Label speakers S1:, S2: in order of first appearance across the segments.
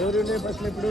S1: ఎవరు ఉన్నాయి బస్సులు ఇప్పుడు?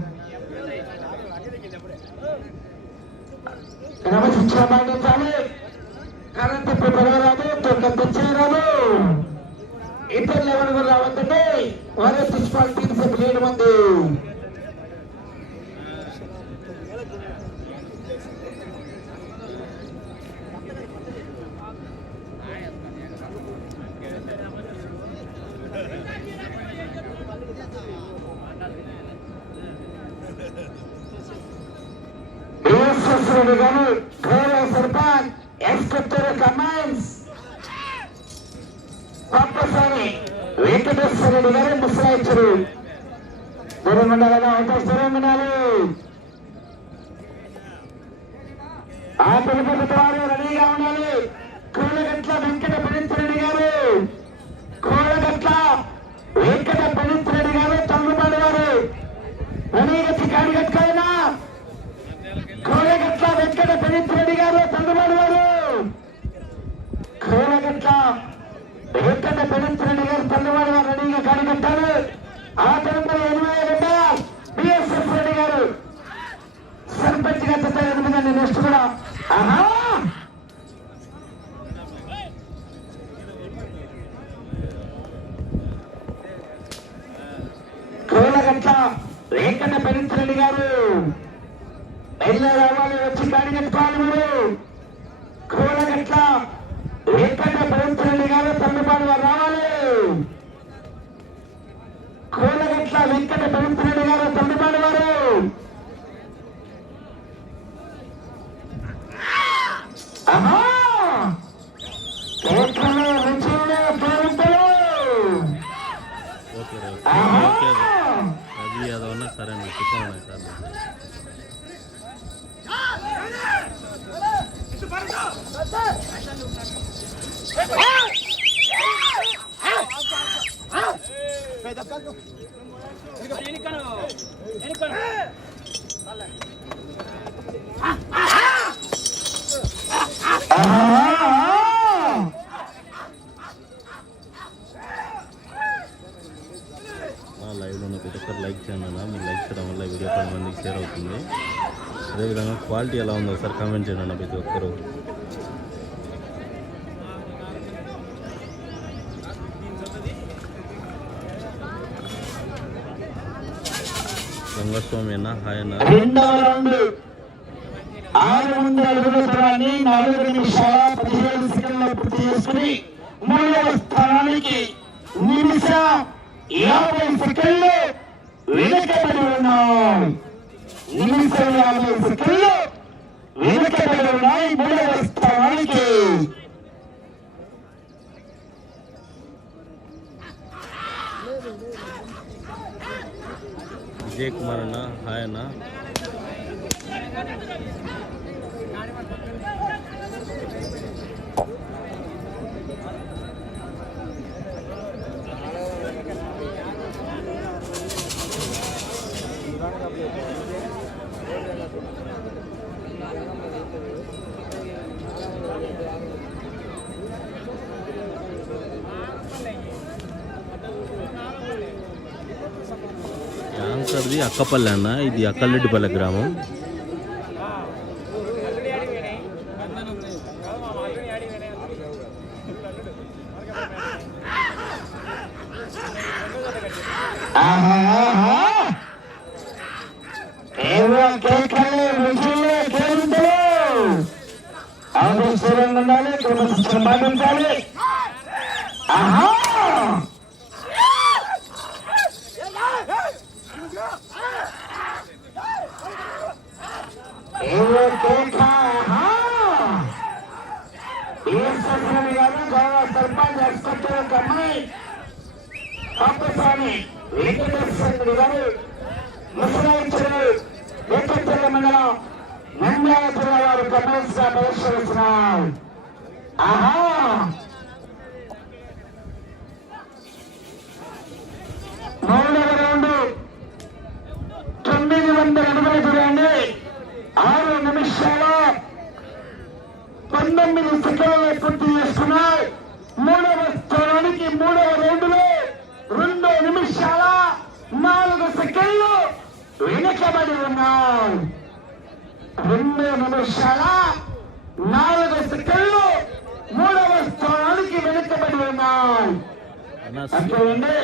S2: వారే మున్సిపాలిటీ టీం సభ్యులు ఏడు మంది బిఎస్ఎస్ రెడ్డి గారు గౌరవ సర్పంచ్ ఎక్స్పెక్టర్ కమాండ్స్ పాపసాని వెంకటేశ్వర రెడ్డి గారు ముసలాయిచ్చారు దూరం ఉండాలి అవకాశం దూరం ఉండాలి ఆ పిలుపు రెడీగా ఉండాలి. కోలగట్ల వెంకట రెడీగా ఆ తరపున ఎనిమిది గంట బిఎస్ఎఫ్ రెడ్డి గారు. సర్పంచ్గా చెత్త ఎనిమిది నెక్స్ట్ కూడా. ఆహా! కోలగట్ల వెంకట పెనంతురెడ్డి గారు. వెళ్ళ రావాలి వచ్చి గాడి కట్టుకోవాలి మీరు. కోలగట్ల వెంకట పవిత్రుడి గారు తమ్మిపాడు వారు రావాలి. కోలగట్ల వెంకట పవిత్రుడి గారు తమ్మిపాడు వారు ఆహా! కేకలు, రుచులు, పేరుంటలు.
S3: ఓకే రా.
S2: ఆహా!
S3: ఓకే రవి యాదవ్ అన్న సరే అండి చెప్పండి సార్
S2: ఆహా!
S3: లైవ్లో ఉన్న ప్రతి ఒక్కరు లైక్ చేయండి అన్న. మీరు లైక్ చేయడం వల్ల వీడియో పది మందికి షేర్ అవుతుంది. అదేవిధంగా క్వాలిటీ ఎలా ఉందో ఒకసారి కామెంట్ చేయండి అన్న ప్రతి ఒక్కరు. రంగస్వామి అన్న హాయ్ అన్న
S2: రెండవ రౌండ్. ఆరు మంది అడుగుల స్థలాన్ని నాలుగు నిమిషాల పదిహేడు సెకండ్ల పూర్తి చేసుకుని మూడవ స్థానానికి నిమిష యాభై సెకండ్లు వెనుకబడి ఉన్నాం. నిమిషం యాభై సెకండ్లు వెనుకబడి ఉన్నాయి. మూడవ
S3: విజయ్ కుమార్ అన్న హాయ్ అన్న మాట్లాడేది అక్కపల్లె అన్న. ఇది అక్కలరెడ్డిపల్లె గ్రామం.
S2: ఆహా, ఆహా. ఏవో కేకలు రుచులు కేరింతలు ఆదర్శంగా ఉండాలి క్రమశిక్షణ పాటించాలి ఆహా ఏవో కేక ఆహా. ఈశ్వరుని గారు గౌరవ సర్పంచ్ ఎక్స్పెక్టర్ అమ్మాయి పాపస్వామి వెంకటేశ్వరుడు గారు ముసలాయించరు వెంకటేశ్వర మండలం నంద్యాల వారు కమల్స్గా ఆహా! మూడవ రౌండ్ తొమ్మిది వందల అడుగుల ఆరు నిమిషాల పంతొమ్మిది సెకండ్లు పూర్తి చేసుకున్నాయి మూడవ స్థానానికి మూడవ రౌండ్లో రెండు నిమిషాల నాలుగు సెకండ్లు వెనకబడి ఉన్నాయి. రెండు నిమిషాల నాలుగు సెకండ్లు మూడవ స్థానానికి వెనకబడి
S3: అన్న
S2: అంతేనండి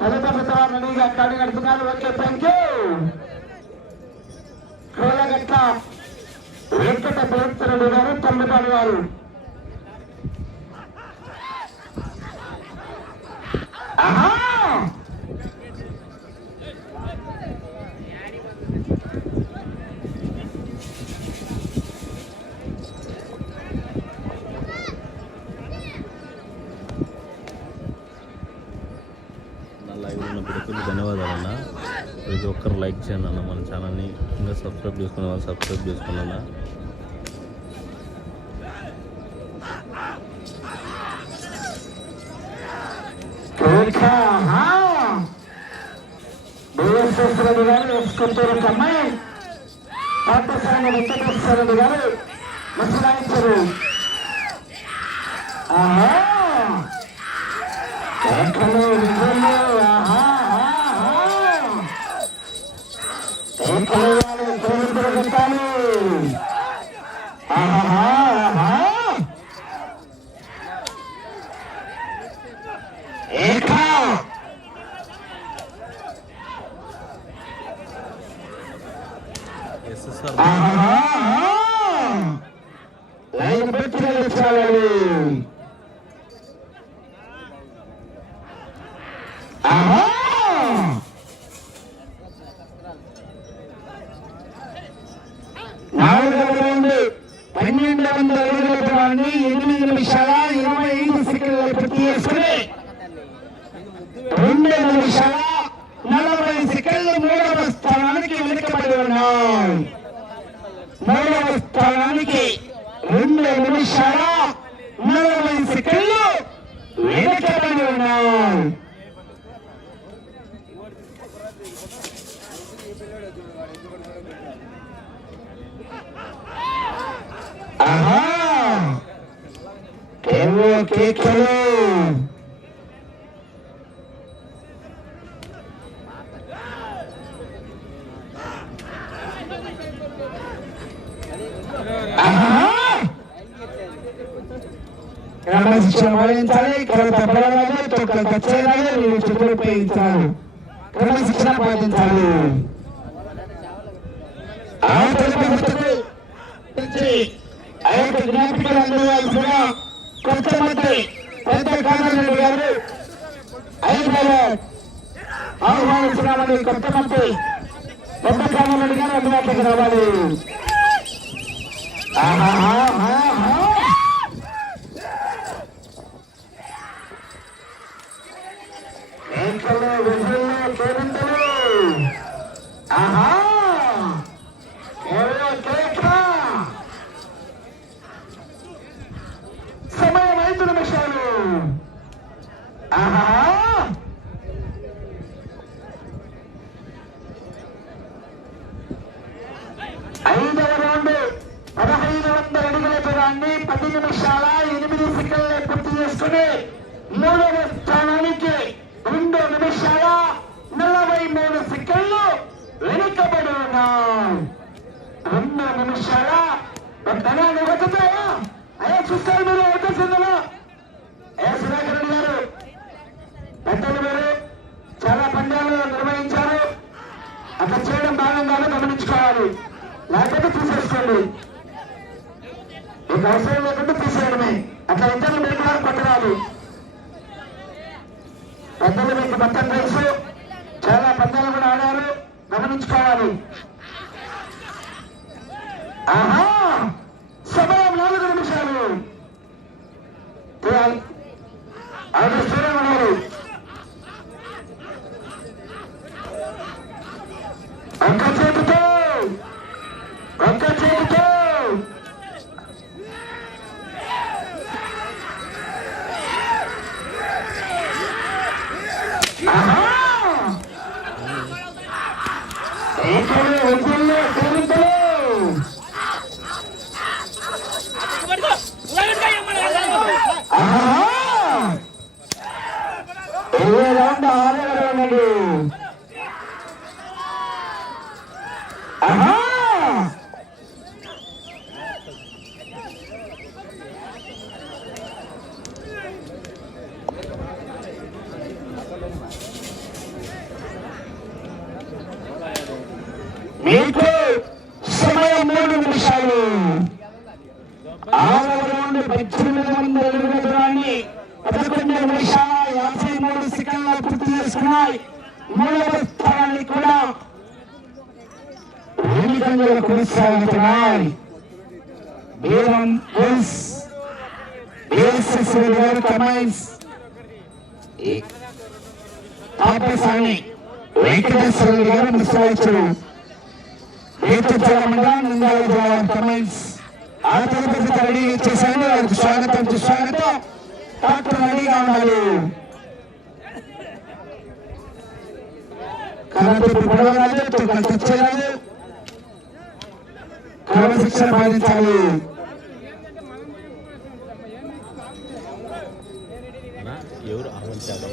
S2: తదుపరి కాడి నడుపుతున్నారు okay thank you Kolagatla Venkata భక్తుడు గారు తమ్మిదారు గారు ఆహా!
S3: నా ప్రతి ప్రతి ఒక్కరు లైక్ చేయండి అన్న మన ఛానల్ని ఇంకా సబ్స్క్రైబ్ చేసుకునే వాళ్ళు సబ్స్క్రైబ్
S2: చేసుకున్నా దేవేశ్వరరెడ్డి గారు వేసుకుంటారు ఒక అమ్మాయి పాఠశాల వెంకటేశ్వరరెడ్డి గారు ముసలాయించారు ఆహా ఆహా. కేకలు వాళ్ళు కేరింతలు పెట్టాలి ఆహా ఆహా ఏక
S3: ఎస్ఎస్ఆర్
S2: ఆహా లైన్ పెట్టి నిలిచాలి ఆహా నాలుగవ రౌండ్ పన్నెండు వందల అడుగుల దూరాన్ని ఎనిమిది నిమిషాల ఇరవై ఐదు సెకండ్ల పూర్తి చేసుకుని రెండు నిమిషాల నలభై సెకండ్లు మూడవ స్థానానికి వెనుకబడి ఉన్నాయి మూడవ స్థానానికి రెండు నిమిషాల నలభై సెకండ్లు వెనుకబడి ఉన్నాయి. ఆహా! కేవో కేకలు. క్రమశిక్షణ పాటించాలి కవిత పడరాదు తొక్కలు తెచ్చేలాగా నేను చుట్టూ ఉపయోగించాలి క్రమశిక్షణ పాటించాలి ఆ తెలుగు గుర్తుకు ఆ యొక్క జ్ఞాపికలు అందవలసిన కొత్త మంత్రి పెద్ద కామారెడ్డి గారు హైదరాబాద్ ఆహ్వానిస్తున్నామని కొత్త మంత్రి పెద్ద కామారెడ్డి గారు అందుబాటులోకి రావాలి ఆహా. పది నిమిషాల ఎనిమిది సెకండ్ పూర్తి చేసుకుని మూడవ స్థానానికి రెండు నిమిషాల నలభై మూడు సెకండ్లు వెనుకబడి ఉన్నాం రెండు నిమిషాల ధనాన్ని వచ్చుతాయా అయ్యా చూస్తారు మీరు వచ్చేసిందలో అయ్యా రెడ్డి గారు? పెద్దలు మీరు చాలా పంద్యాలు నిర్వహించారు. అట్లా చేయడం భాగంగానే గమనించుకోవాలి. లేకపోతే తీసేసుకోండి. మీకు అవసరం లేకుండా తీసేయడమే. అట్లా ఇద్దరు నిర్మాణం కూడా పెద్దలు మీకు మొత్తం తెలుసు. చాలా పందాలు కూడా ఆడారు. గమనించుకోవాలి. ఆహా! మీకు సమయం మూడు నిమిషాలు. ఆరవ రౌండ్ పద్దెనిమిది వందల ఇరవై దూరాన్ని పదకొండు నిమిషాల యాభై మూడు సెకండ్ల పూర్తి చేసుకున్నాయి. మూడవ స్థానాన్ని కూడా ఎన్నికలు కొనసాగుతున్నాయి. బీరం ఎస్ బిఎస్ఎస్ గారు కమైన్స్ తాపసాని వెంకటేశ్వర గారు కమెంట్స్ ఆ తదుపరి రెడీ చేశాను వారికి స్వాగతం సుస్వాగతం డాక్టర్ రెడీగా ఉన్నారు కాబట్టి పొడవరాదు తొక్కలు తెచ్చేరాదు క్రమశిక్షణ పాటించాలి
S3: ఎవరు ఆవంచాలి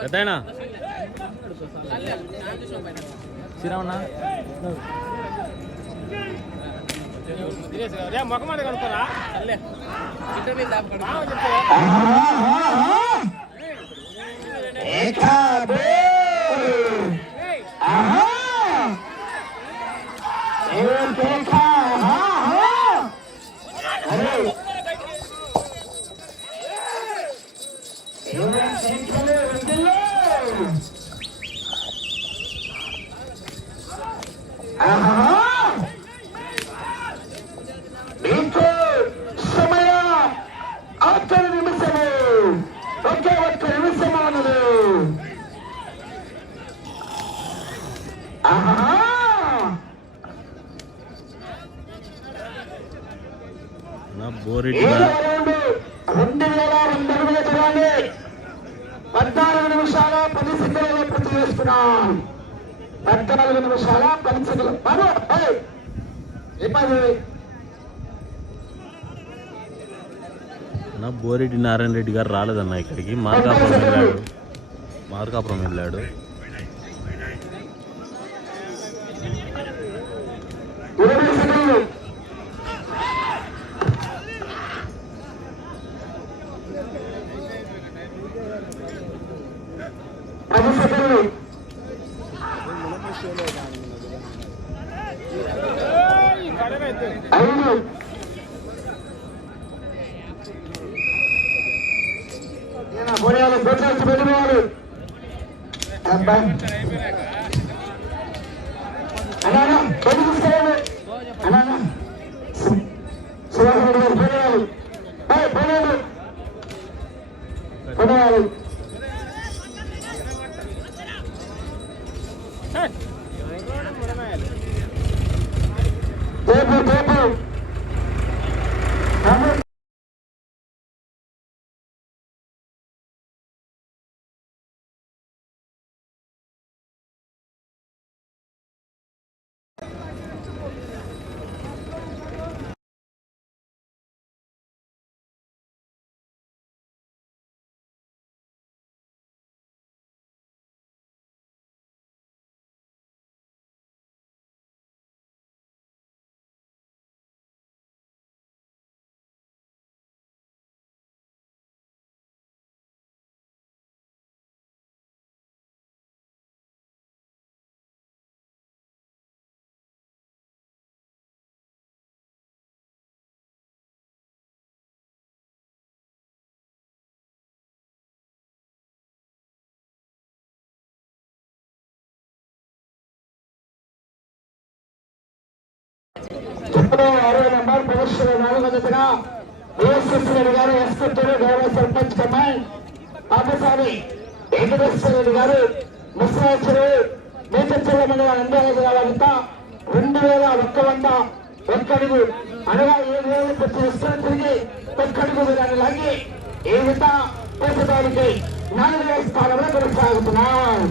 S3: పెద్దయినా శ్రీరామన్నా.
S1: మొక్కమాట కనుకోరా
S2: ఆహా! ఏకా ఆహా! మీకు సమయ ఆఖరి నిమిషము ఒకే ఒక్క నిమిషము అన్నది ఆహా!
S3: నా బోరెడ్డి
S2: ఏడవ రౌండ్ రెండు వేల వంద అడుగుల దూరాన్ని పద్నాలుగు నిమిషాల పది సెకండ్లలో పూర్తి చేస్తున్నాం
S3: నా బోరెడ్డి నారాయణ రెడ్డి గారు రాలేదన్న ఇక్కడికి. మార్కాపురం వెళ్ళాడు. మార్కాపురం వెళ్ళాడు.
S2: ఇరవై பொறியாளர் பெருமாள் Vamos, vamos. ఇప్పుడు అరవై నెంబర్ ప్రదర్శన నాలుగో జతగా ఏఎస్ఎస్ రెడ్డి గారు గౌరవ సర్పంచ్ కమ్మాయి పాపసారి వెంకటేశ్వర రెడ్డి గారు ముసరాచరు మేతచ్చల మండల నంద్యాల జిల్లా రెండు వేల ఒక్క వంద ఒక్కడుగు. అనగా ఏడు వేల ప్రతి వస్తువులు తిరిగి ఒక్కడుగు దాన్ని లాగి ఈ విధ ప్రస్తుతానికి స్థానంలో కొనసాగుతున్నాం